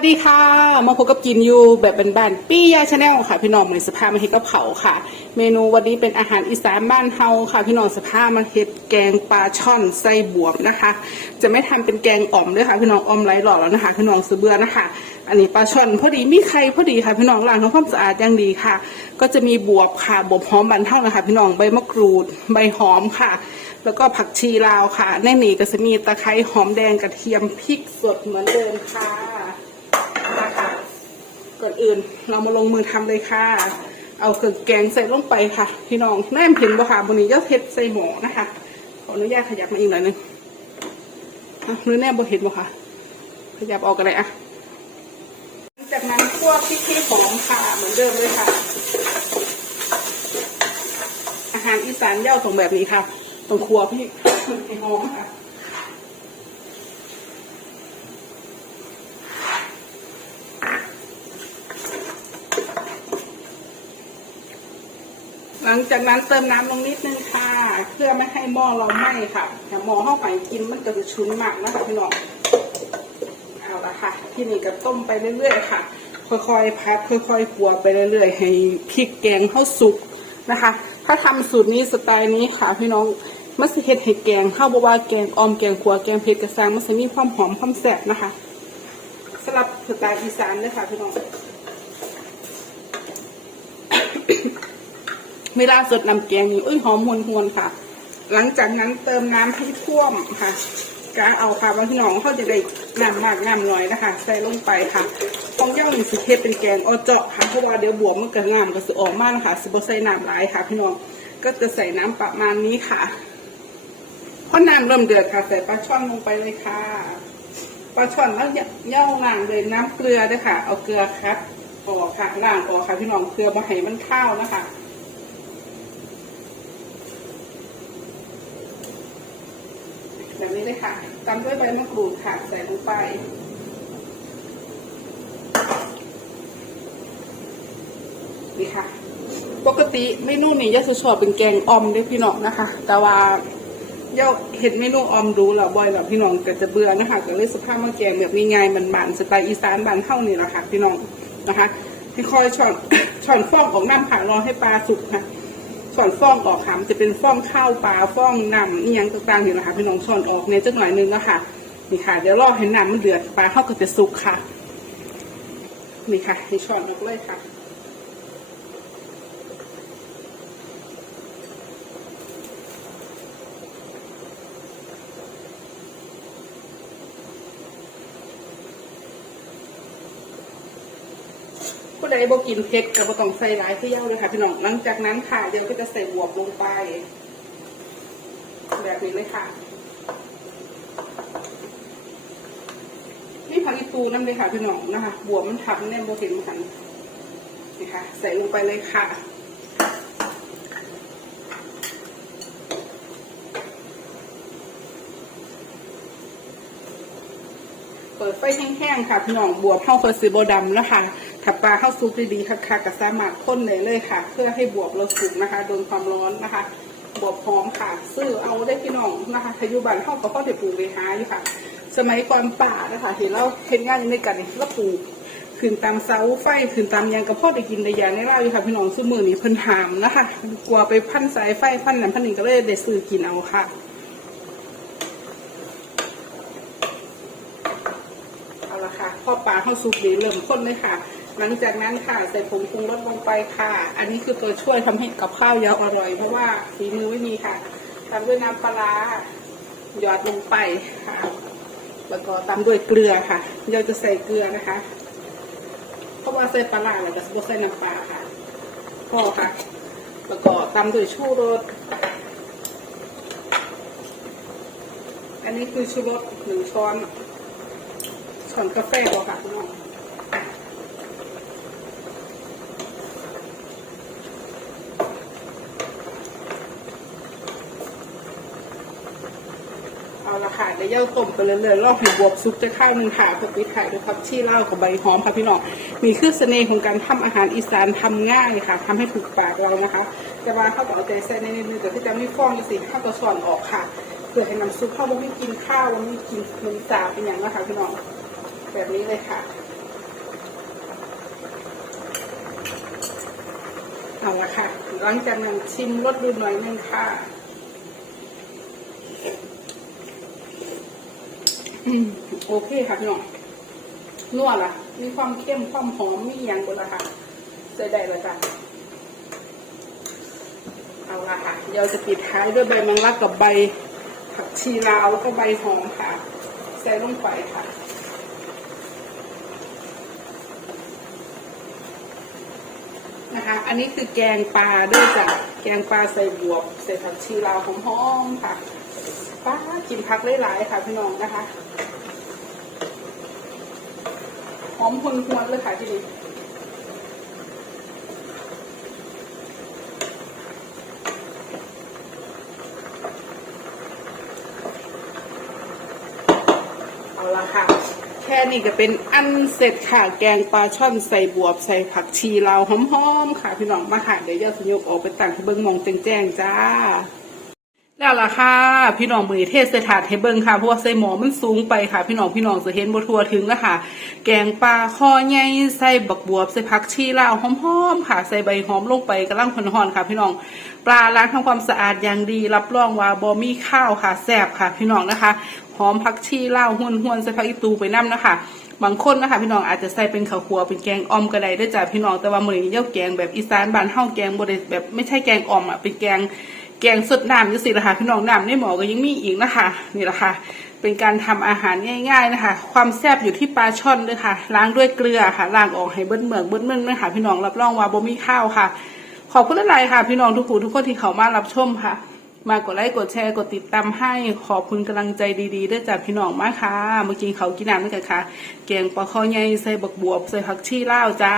สดีค่ะ มาพบกับกินอยู่แบบเป็นบ้านๆปี้ยาชาแนลค่ะ พี่น้องมือสภาพมาเฮ็ดกับเขาค่ะ เมนูวันนี้เป็นอาหารอีสานบ้านเฮาค่ะ พี่น้องสภาพมาเฮ็ดแกงปลาช่อนไส้บวบนะคะ จะไม่ทำเป็นแกงอ่อมด้วยค่ะ พี่น้องอ่อมไร้หลอแล้วนะคะพี่น้องซื้อเบื่อนะคะ อันนี้ปลาช่อนพอดีมีไข่พอดีค่ะ พี่น้องล้างทำความสะอาดอย่างดีค่ะ ก็จะมีบวบค่ะบวบหอมบันเท่านะคะ พี่น้องใบมะกรูดใบหอมค่ะแล้วก็ผักชีลาวค่ะ ในนี้ก็จะมีตะไคร้หอมแดงกระเทียมพริกสดเหมือนเดิมค่ะ ก่อนอื่น เรามาลงมือทำเลยค่ะ เอาเครื่องแกงใส่ลงไปค่ะ พี่น้องแม่เห็นบ่ค่ะวันนี้จะเฮ็ดใส่หม้อนะคะขออนุญาตขยับมาอีกหน่อยนึงอะหรือแน่บ่เห็นบ่ค่ะ ขยับออกกันเลยอะหลังจากนั้นคั่วพริกที่หอมค่ะเหมือนเดิมเลยค่ะ อาหารอีสานเย่าตรงแบบนี้ค่ะตรงครัวพี่ให้หอมค่ะ ลังจากนั้นเติมน้ำลงนิดนึงค่ะ เพื่อไม่ให้หม้อเราไหม้ค่ะแต่หม้อเข้าไปกินมันก็จะชุนมากนะคะพี่น้องเอาละค่ะ ที่นี่ก็ต้มไปเรื่อยๆค่ะ ค่อยๆพัดค่อยๆขัวไปเรื่อย ๆ ให้พริกแกงเข้าสุกนะคะ ถ้าทำสูตรนี้สไตล์นี้ค่ะ พี่น้องมันสิเฮ็ดให้แกงข้าวบ่ว่าแกงออมแกงขัวแกงเผ็ดกระซังมันจะมีความหอมความแซ่บนะคะสำหรับสไตล์อีสานเลยค่ะพี่น้อง เวลาสดน้ำแกงนี่อุ้ยหอมหวนหวนๆค่ะ หลังจากนั้นเติมน้ำให้ท่วมค่ะกาเอาค่ะบางพี่น้องเขาจะได้น้ำมากน้ำน้อยนะคะ ใส่ลงไปค่ะต้องย่างหนึ่งสิเทเป็นแกงออเจาะค่ะเพราะว่าเดี๋ยวบวมมันก็งามก็สิออกมากนะคะสิบใส่น้ำหลายค่ะพี่น้องก็จะใส่น้ำประมาณนี้ค่ะพอน้ำเริ่มเดือดค่ะใส่ปลาช่อนลงไปเลยค่ะปลาช่อนแล้วเย่าล่างเลยน้ำเกลือด้วยค่ะ เอาเกลือครับออกค่ะล่างออกค่ะพี่น้องเกลือมาให้มันเข้าวนะคะ แบบ นี้เลยค่ะตามด้วยใบมะกรูดค่ะใส่ลงไป นี่ค่ะ ปกติเมนูนี้ยาสุชอบเป็นแกงออมด้วยพี่น้องนะคะ แต่ว่าย่าเห็นเมนูออมดูแล้วบ่อยแบบพี่น้องก็จะเบื่อนะคะก็เลยสภาพมาแกงแบบง่ายๆมันบานสไตล์อีสานบานเท่านี่แหละค่ะพี่น้องนะคะให้คอยช้อนช้อนฟองของน้ำค่ะรอให้ปลาสุกค่ะ ก่อนฟองออกค่ะมันจะเป็นฟองข้าวปลาฟองน้ำนี่ยังต่างๆอยู่นะคะพี่น้องช้อนออกเนี่ยจักหน่อยนึงนะคะนี่ค่ะ เดี๋ยวรอให้น้ำมันเดือดปลาเข้าก็จะสุกค่ะ นี่ค่ะให้ช้อนออกเลยค่ะ ผู้ใดบ่กินเผ็ดก็บ่ต้องใส่หลายที่เย้าเลยค่ะพี่น้องหลังจากนั้นค่ะเดี๋ยวก็จะใส่บวบลงไป แบบนี้เลยค่ะนี่ผักอีตูน้ำเลยค่ะพี่น้องนะคะบวบมันทับแน่นโบเห็นมันนี่ค่ะ ใส่ลงไปเลยค่ะเปิดไฟแห้งๆค่ะพี่น้องบวบเข้าเคอซีโบดำนะคะ ถ้าปลาเข้าซุปดีๆค่ะก็สามารถข้นเลยเลยค่ะ เพื่อให้บวบเราสุกนะคะโดนความร้อนนะคะบวบหอมค่ะซื้อเอาได้พี่น้องนะคะพายุบันเข้ากับพ่อเด็กปลูกเลยหาอยู่ค่ะ สมัยก่อนป่านะคะเห็นเราเห็นงานอยู่ในกันนี่เราปลูกขึ้นตามเสาไฟขึ้นตามยางกับพ่อได้กินได้ยาในไร่อยู่ค่ะพี่น้องซื้อมือนี้เพิ่นหามนะคะกลัวไปพันสายไฟพันนั้นพันนี้ก็เลยได้ซื้อกินเอาค่ะเอาละค่ะพอปลาเข้าซุปดีเริ่มข้นเลยค่ะ หลังจากนั้นค่ะใส่ผงปรุงรสลงไปค่ะ อันนี้คือตัวช่วยทำให้กับข้าวยาวอร่อย เพราะว่าฝีมือไม่มีค่ะตามด้วยน้ำปลาหยอดลงไปค่ะ แล้วก็ตามด้วยเกลือค่ะเราจะใส่เกลือนะคะ เพราะว่าใส่ปลาร้าแล้วก็ใส่น้ำปลาค่ะพอค่ะ แล้วก็ตามด้วยชูรส อันนี้คือชูรสหนึ่งช้อนช้อนกาแฟบ่ค่ะพี่น้อง ละค่ะแล้วย่าต้มไปเรื่อยๆรอบหูบวบซุปจะข้าวหนึ่งค่ะสปิดค่ด้วยผับชี่เล่ากับใบหอมค่ะพี่น้องมีเครื่องเสน่ห์ของการทำอาหารอีสานทำง่ายค่ะ ทำให้ถูกปากเรานะคะจะว่าข้าวต่อใจแซ่ในนิดนึงแต่ที่จะไม่ฟองนี่สิข้าวกระส่วนออกค่ะเพื่อให้น้ำซุปข้าวมันไม่กินข้าวมันไม่กินมันสาเป็นอย่างนะคะพี่น้องแบบนี้เลยค่ะเอาละค่ะหลังจากนั้นชิมรสดูหน่อยนึงค่ะ โอเคค่ะพี่น้องนัวล่ะ มีความเข้มความหอมมีอย่างบนละค่ะใส่ได้ล้วจ้ะเอาละค่ะ เดี๋ยวจะปิดท้ายด้วยใบมังลักกับใบผักชีลาวแล้วก็ใบหอมค่ะ ใส่ลงไปค่ะนะคะ อันนี้คือแกงปลาด้วยจ้ะ แกงปลาใส่บวบ ใส่ผักชีลาวหอมๆค่ะ ป้ากินผักหลายๆค่ะพี่น้องนะคะหอมหวนๆเลยค่ะที่นี่เอาละค่ะ แค่นี้ก็เป็นอันเสร็จค่ะ แกงปลาช่อนใส่บวบใส่ผักชีลาวหอมๆค่ะ พี่น้องมาค่ะ เดี๋ยวยอดสยกออกไปตั้งให้เบิ้งมองแจ้งๆจ้า แล้วล่ะค่ะ พี่น้องมือเทศสถาดให้เบิ่งค่ะเพราะว่าใส่หมอมันสูงไปค่ะ พี่น้องพี่น้องจะเห็นบทัวถึงแล้วค่ะ แกงปลาคอใหญ่ใส่บักบวบใส่ผักชีลาวหอมๆค่ะ ใส่ใบหอมลงไปกำลังพอนๆค่ะ พี่น้องปลาล้างทำความสะอาดอย่างดี รับรองว่าบ่มีข้าวค่ะแซ่บค่ะ พี่น้องนะคะหอมผักชีลาวห้วนๆใส่ผักอีตูไปน้ำนะคะบางคนนะคะพี่น้องอาจจะใส่เป็นข้าวคั่วเป็นแกงอ่อมก็ได้ด้วยจ้ะพี่น้องแต่ว่ามือนี้เจ้าแกงแบบอีสานบ้านเฮาแกงบดแบบไม่ใช่แกงอ่อมอะเป็นแกง แกงสดน้ำจังสิละค่ะพี่น้องน้ำในหม้อก็ยังมีอีกนะคะนี่แหละค่ะ เป็นการทำอาหารง่าย ๆนะคะ ความแซ่บอยู่ที่ปลาช่อนด้วยค่ะ ล้างด้วยเกลือค่ะล้างออกให้เบิ้ลเหมือกเบิ้ลเมือกนะคะพี่น้องรับรองว่าบ่มีข้าวค่ะ ขอบคุณหลายค่ะ พี่น้องทุกผู้ทุกคนที่เขามารับชมค่ะ มากดไลค์กดแชร์กดติดตามให้ขอบคุณกำลังใจดีๆด้วยจากพี่น้องมากค่ะเมื่อกี้เขากินน้ำด้วยกันค่ะแกงปลาคอใหญ่ใส่บักบวบใส่ผักชีเลาจ้า